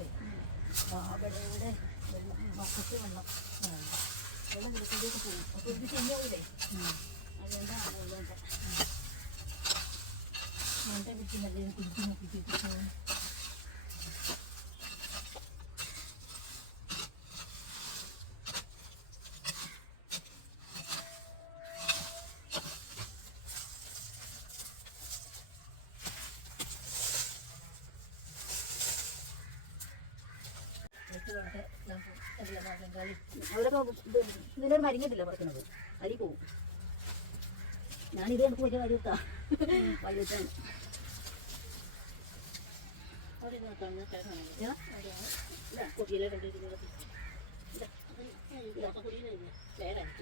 അവിടെ വക്കത്ത് വെള്ളം വെള്ളം നിൽക്കുമ്പോഴേക്ക് പോകും അപ്പോൾ ഇത് ശരിയാവൂലേ അതുകൊണ്ടാണ് അതുകൊണ്ട് മണ്ട വിട്ടില്ല കുടിക്കുന്ന കുട്ടിയിട്ട് നോക്കിയിട്ട് അവരൊക്കെ ഇതിലൊരു മരിഞ്ഞിട്ടില്ല പറക്കുന്നത് അരി പോവും ഞാനിത് എനിക്ക് വലിയ വരിത്താ വലുതാണ് കൊടിയിലെ രണ്ട്